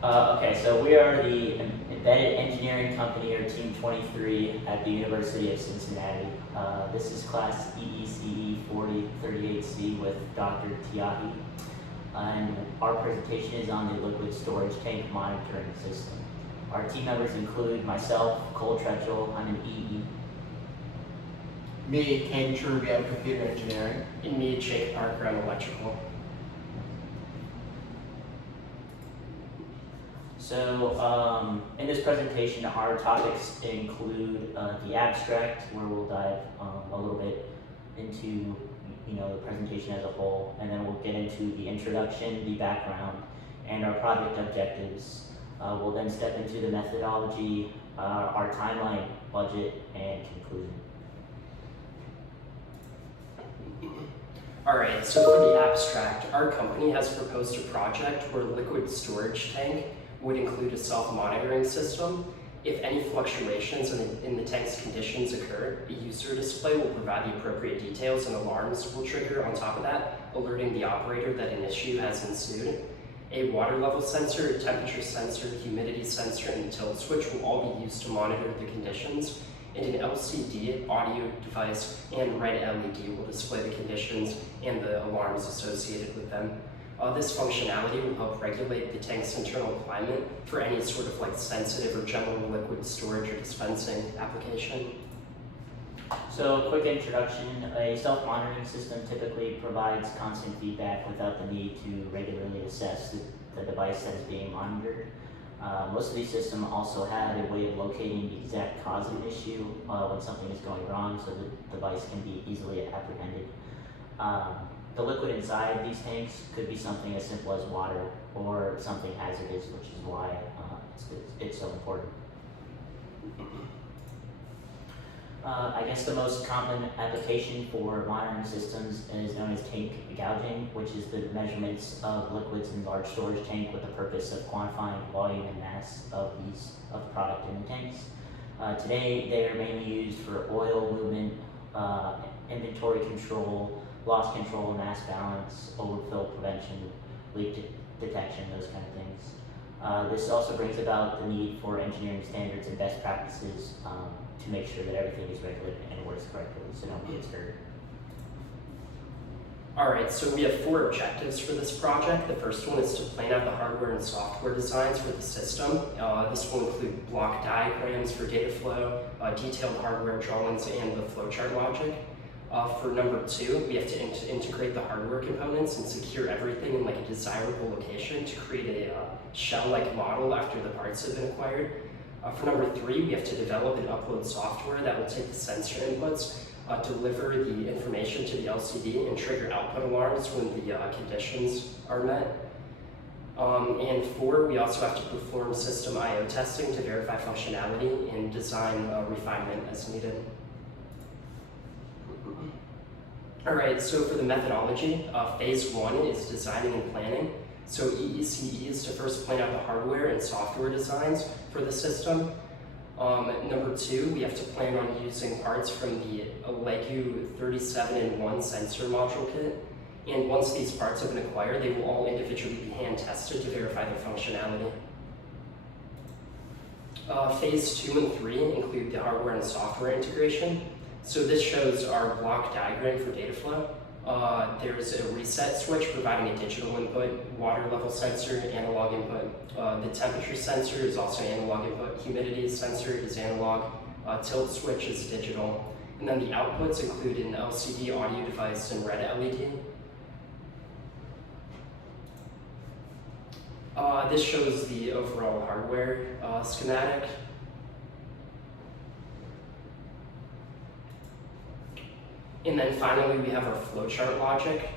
Okay, so we are the Embedded Engineering Company, or Team 23, at the University of Cincinnati. This is class EECE4038C with Dr. Tiahi, and our presentation is on the liquid storage tank monitoring system. Our team members include myself, Cole Tretchell, I'm an EE. Me, Ken Truby, I'm computer engineering. And me, Jake Parker, I'm electrical. So in this presentation, our topics include the abstract, where we'll dive a little bit into the presentation as a whole, and then we'll get into the introduction, the background, and our project objectives. We'll then step into the methodology, our timeline, budget, and conclusion. Alright, so for the abstract, our company has proposed a project where liquid storage tank would include a self-monitoring system. If any fluctuations in the tank's conditions occur, a user display will provide the appropriate details and alarms will trigger on top of that, alerting the operator that an issue has ensued. A water level sensor, a temperature sensor, humidity sensor, and tilt switch will all be used to monitor the conditions, and an LCD audio device and red LED will display the conditions and the alarms associated with them. This functionality will help regulate the tank's internal climate for any sort of sensitive or general liquid storage or dispensing application. So, quick introduction. A self-monitoring system typically provides constant feedback without the need to regularly assess the device that is being monitored. Most of these systems also have a way of locating the exact cause of an issue when something is going wrong, so the device can be easily apprehended. The liquid inside these tanks could be something as simple as water or something hazardous, which is why it's so important. I guess the most common application for monitoring systems is known as tank gouging, which is the measurements of liquids in large storage tank with the purpose of quantifying volume and mass of the product in the tanks. Today, they are mainly used for oil movement, inventory control, loss control, mass balance, overfill prevention, leak detection, those kind of things. This also brings about the need for engineering standards and best practices to make sure that everything is regulated and works correctly, so nobody gets hurt. Alright, so we have 4 objectives for this project. The first one is to plan out the hardware and software designs for the system. This will include block diagrams for data flow, detailed hardware drawings, and the flowchart logic. For number 2, we have to integrate the hardware components and secure everything in a desirable location to create a shell-like model after the parts have been acquired. For number 3, we have to develop and upload software that will take the sensor inputs, deliver the information to the LCD, and trigger output alarms when the conditions are met. And 4, we also have to perform system I/O testing to verify functionality and design refinement as needed. Alright, so for the methodology, phase 1 is designing and planning. So EECE is to first plan out the hardware and software designs for the system. Number 2, we have to plan on using parts from the Legu 37-in-1 sensor module kit. And once these parts have been acquired, they will all individually be hand tested to verify their functionality. Phase 2 and 3 include the hardware and software integration. So this shows our block diagram for data flow. There's a reset switch providing a digital input, water level sensor, analog input. The temperature sensor is also analog input, humidity sensor is analog, tilt switch is digital. And then the outputs include an LCD audio device and red LED. This shows the overall hardware schematic. And then finally, we have our flowchart logic.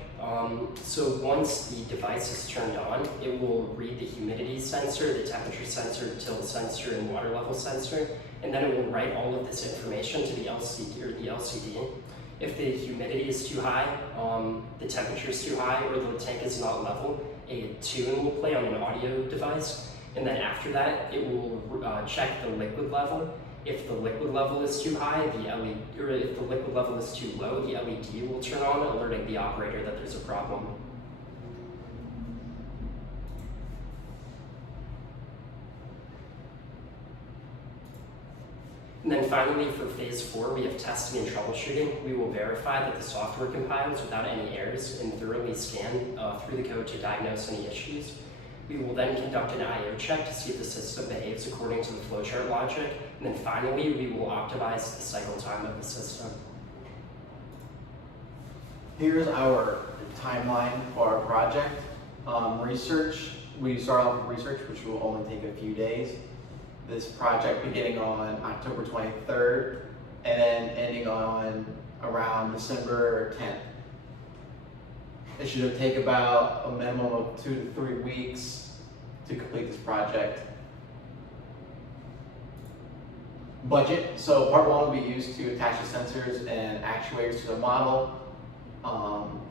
So once the device is turned on, it will read the humidity sensor, the temperature sensor, the tilt sensor, and water level sensor, and then it will write all of this information to the LCD. If the humidity is too high, the temperature is too high, or the tank is not level, a tune will play on an audio device, and then after that, it will check the liquid level. If the liquid level is too high, if the liquid level is too low, the LED will turn on, alerting the operator that there's a problem. And then finally, for phase 4, we have testing and troubleshooting. We will verify that the software compiles without any errors and thoroughly scan through the code to diagnose any issues. We will then conduct an I/O check to see if the system behaves according to the flowchart logic. And then finally, we will optimize the cycle time of the system. Here's our timeline for our project. Research, we start off with research, which will only take a few days. This project beginning on October 23rd and then ending on around December 10th. It should take about a minimum of 2 to 3 weeks to complete this project. Budget, so part 1 will be used to attach the sensors and actuators to the model.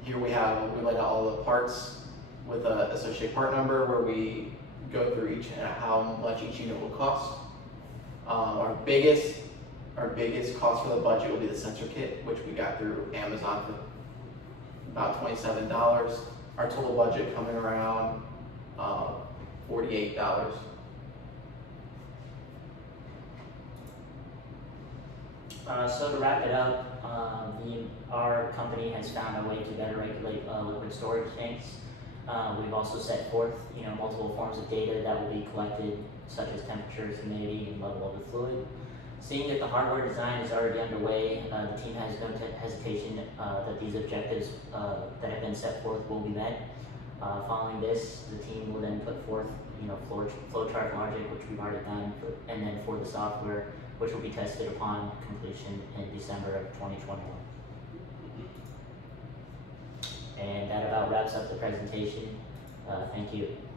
Here we laid out all the parts with an associated part number where we go through each and how much each unit will cost. Our biggest cost for the budget will be the sensor kit, which we got through Amazon for about $27. Our total budget coming around $48. So to wrap it up, our company has found a way to better regulate liquid storage tanks. We've also set forth, multiple forms of data that will be collected, such as temperature, humidity, and level of the fluid. Seeing that the hardware design is already underway, the team has no hesitation that these objectives that have been set forth will be met. Following this, the team will then put forth, flowchart logic, which we've already done, and then for the software, which will be tested upon completion in December of 2021. And that about wraps up the presentation. Thank you.